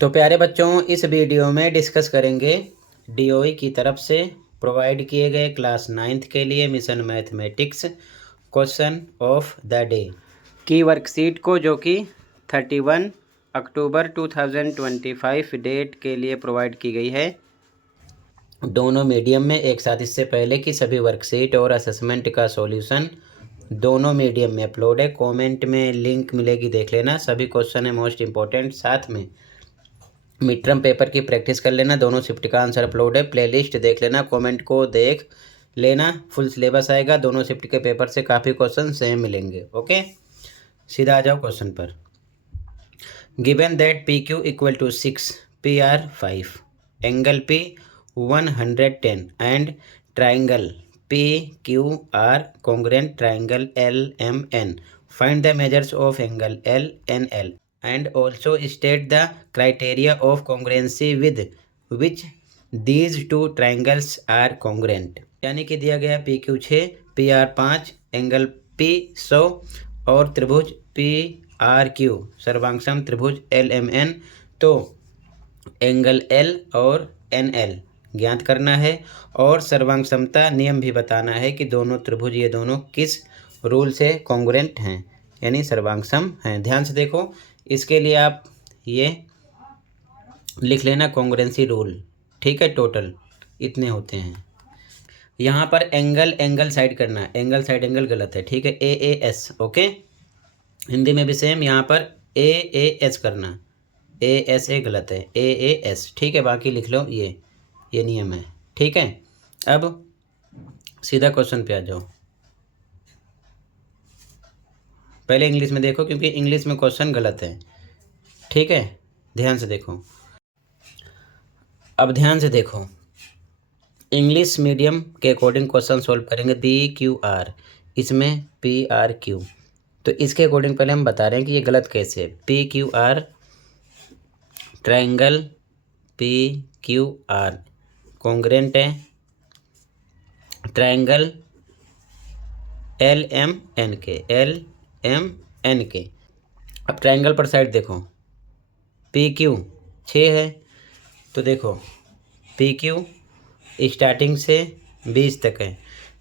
तो प्यारे बच्चों, इस वीडियो में डिस्कस करेंगे डीओई की तरफ से प्रोवाइड किए गए क्लास 9th के लिए mission mathematics question of the day की वर्कशीट को, जो कि 31 अक्टूबर 2025 डेट के लिए प्रोवाइड की गई है। दोनों मीडियम में एक साथ। इससे पहले कि सभी वर्कशीट और असेसमेंट का सॉल्यूशन दोनों मीडियम में अपलोड है। कमेंट में लिंक मिलेगी, देख लेना। सभी क्वेश्चन है मोस्ट इम्पोर्टेंट। साथ में मिड टर्म पेपर की प्रैक्टिस कर लेना। दोनों शिफ्ट का आंसर अपलोड है, प्लेलिस्ट देख लेना, कमेंट को देख लेना। फुल सिलेबस आएगा। दोनों शिफ्ट के पेपर से काफ़ी क्वेश्चन सेम मिलेंगे। ओके, सीधा आ जाओ क्वेश्चन पर। Given that P Q equal to 6, P R 5, angle P 110 and triangle P Q R congruent triangle L M N. Find the measures of angle L N L and also state the criteria of congruency with which these two triangles are congruent। यानी कि दिया गया P Q 6, P R 5, angle P 100 और त्रिभुज P R Q सर्वांगसम त्रिभुज L M N. तो angle L और N L ज्ञात करना है और सर्वांगसमता नियम भी बताना है कि दोनों त्रिभुज ये दोनों किस रूल से कॉन्ग्रुएंट हैं, यानी सर्वांगसम हैं। ध्यान से देखो, इसके लिए आप ये लिख लेना कॉन्ग्रुएंसी रूल। ठीक है, टोटल इतने होते हैं। यहाँ पर एंगल साइड करना है, एंगल साइड एंगल गलत है। ठीक है, ए ए एस। ओके, हिंदी में भी सेम, यहाँ पर ए ए एस करना, ए एस ए गलत है, ए ए एस। ठीक है, बाकी लिख लो, ये नियम है। ठीक है, अब सीधा क्वेश्चन पे आ जाओ। पहले इंग्लिश में देखो, क्योंकि इंग्लिश में क्वेश्चन गलत है। ठीक है, ध्यान से देखो। अब ध्यान से देखो, इंग्लिश मीडियम के अकॉर्डिंग क्वेश्चन सॉल्व करेंगे। बी क्यू आर, इसमें पी आर क्यू। तो इसके अकॉर्डिंग पहले हम बता रहे हैं कि ये गलत कैसे है। P Q R triangle P Q R congruent है ट्राइंगल एल एम एन के, एल एम एन के। अब ट्राइंगल पर साइड देखो, पी क्यू 6 है, तो देखो पी क्यू स्टार्टिंग से 20 तक है,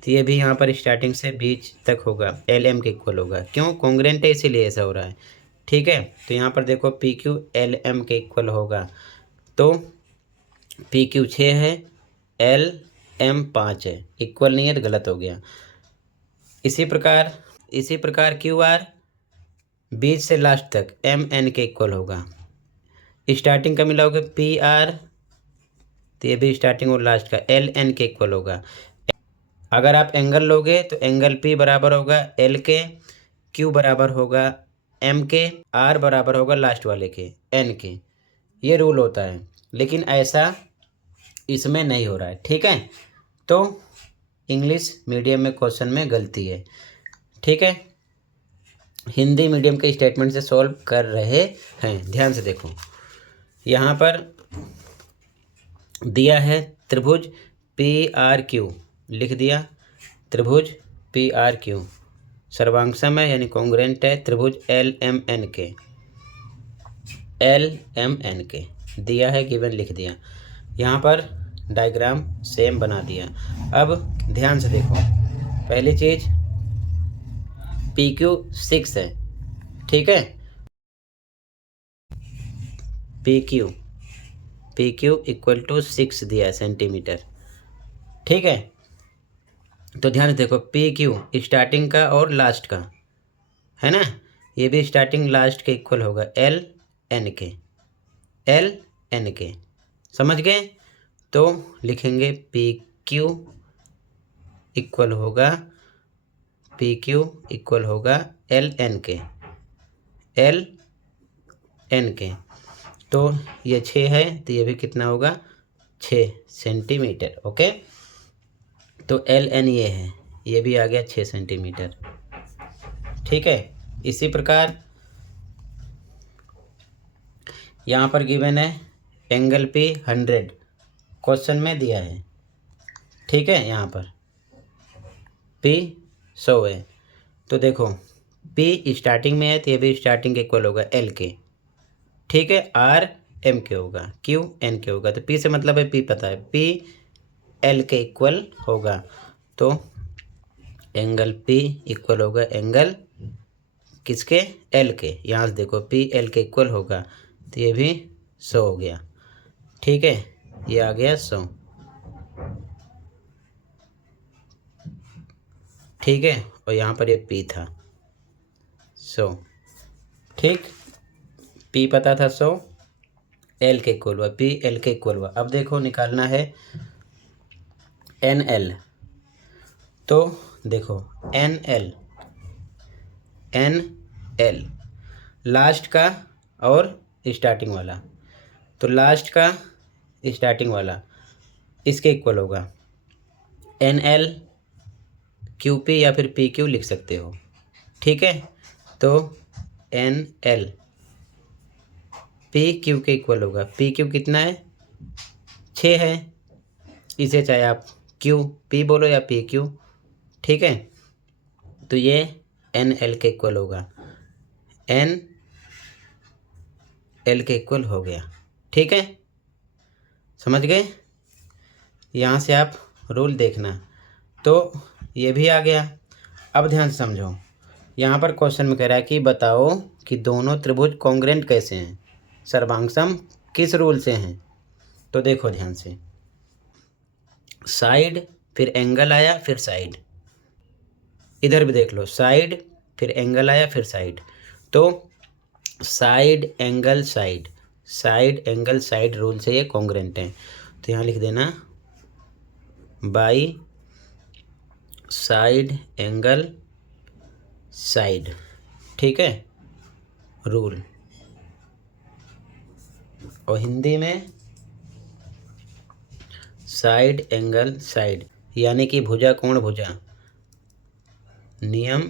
तो ये भी यहाँ पर स्टार्टिंग से 20 तक होगा, एल एम के इक्वल होगा। क्यों? कॉन्ग्रुएंट है, इसीलिए ऐसा हो रहा है। ठीक है, तो यहाँ पर देखो पी क्यू एल एम के इक्वल होगा, तो पी क्यू 6 है, एल एम 5 है, इक्वल नहीं है तो गलत हो गया। इसी प्रकार क्यू आर 20 से लास्ट तक एम एन के इक्वल होगा। स्टार्टिंग का मिलाओगे पी आर, तो ये भी स्टार्टिंग और लास्ट का एल एन के इक्वल होगा। अगर आप एंगल लोगे तो एंगल पी बराबर होगा एल के, क्यू बराबर होगा एम के, आर बराबर होगा लास्ट वाले के एन के। ये रूल होता है, लेकिन ऐसा इसमें नहीं हो रहा है। ठीक है, तो इंग्लिश मीडियम में क्वेश्चन में गलती है। ठीक है, हिंदी मीडियम के स्टेटमेंट से सॉल्व कर रहे हैं। ध्यान से देखो, यहाँ पर दिया है त्रिभुज पी आर क्यू, लिख दिया त्रिभुज पी आर क्यू सर्वांगसम है, यानी कॉन्ग्रुएंट है त्रिभुज एल एम एन के, एल एम एन के दिया है, गिवन लिख दिया। यहाँ पर डायग्राम सेम बना दिया। अब ध्यान से देखो, पहली चीज पी क्यू 6 है। ठीक है, पी क्यू इक्वल टू 6 दिया है सेंटीमीटर। ठीक है, तो ध्यान से देखो, पी क्यू स्टार्टिंग का और लास्ट का है ना, ये भी स्टार्टिंग लास्ट के इक्वल होगा, एल एन के, एल एन के। समझ गए? तो लिखेंगे पी क्यू इक्वल होगा एल एन के, एल एन के। तो ये 6 है, तो ये भी कितना होगा, 6 सेंटीमीटर। ओके, तो एल एन ये है, ये भी आ गया 6 सेंटीमीटर। ठीक है, इसी प्रकार यहाँ पर गिवन है एंगल पी 100, क्वेश्चन में दिया है। ठीक है, यहाँ पर पी 100 है, तो देखो पी स्टार्टिंग में है, तो ये भी स्टार्टिंग के इक्वल होगा एल के। ठीक है, आर एम के होगा, क्यू एन के होगा। तो पी से मतलब है पी पता है, पी एल के इक्वल होगा। तो एंगल पी इक्वल होगा एंगल किसके, एल के। यहाँ से देखो पी एल के इक्वल होगा, तो ये भी 100 हो गया। ठीक है, ये आ गया 100। ठीक है, और यहाँ पर ये पी था 100। ठीक, पी पता था 100, एल के इक्वल हुआ, पी एल के इक्वल हुआ। अब देखो निकालना है एन एल। तो देखो एन एल लास्ट का और स्टार्टिंग वाला, तो लास्ट का स्टार्टिंग वाला इसके इक्वल होगा। एन एल क्यू पी या फिर पी क्यू लिख सकते हो। ठीक है, तो एन एल पी क्यू के इक्वल होगा। पी क्यू कितना है, 6 है। इसे चाहे आप क्यू पी बोलो या पी क्यू। ठीक है, तो ये एन एल के इक्वल होगा, एन एल के इक्वल हो गया। ठीक है, समझ गए। यहाँ से आप रूल देखना, तो ये भी आ गया। अब ध्यान से समझो, यहाँ पर क्वेश्चन में कह रहा है कि बताओ कि दोनों त्रिभुज कॉन्ग्रेंट कैसे हैं, सर्वांगसम किस रूल से हैं। तो देखो ध्यान से, साइड फिर एंगल आया फिर साइड, इधर भी देख लो, साइड फिर एंगल आया फिर साइड। तो side angle side, side angle side rule से ये कॉन्ग्रेंट हैं। तो यहाँ लिख देना बाई साइड एंगल साइड। ठीक है, रूल। और हिंदी में साइड एंगल साइड यानी कि भुजा कोण भुजा नियम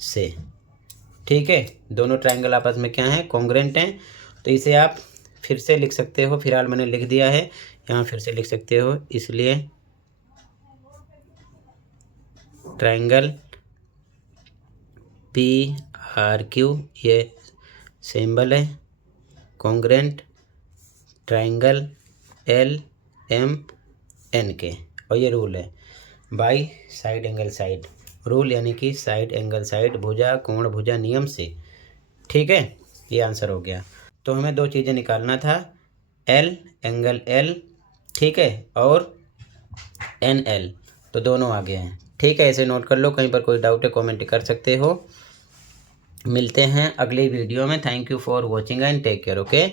से। ठीक है, दोनों ट्रायंगल आपस में क्या है, कॉन्ग्रेंट हैं। तो इसे आप फिर से लिख सकते हो, फिलहाल मैंने लिख दिया है, यहाँ फिर से लिख सकते हो। इसलिए ट्रायंगल पी आर क्यू ये सिंबल है, congruent triangle L M N के। और ये रूल है by side angle side rule, यानी कि साइड एंगल साइड भुजा कोण भुजा नियम से। ठीक है, ये आंसर हो गया। तो हमें दो चीज़ें निकालना था, एल एंगल एल, ठीक है, और एन एल, तो दोनों आ गए हैं। ठीक है, ऐसे नोट कर लो, कहीं पर कोई डाउट है कमेंट कर सकते हो। मिलते हैं अगली वीडियो में। Thank you for watching and take care. Okay.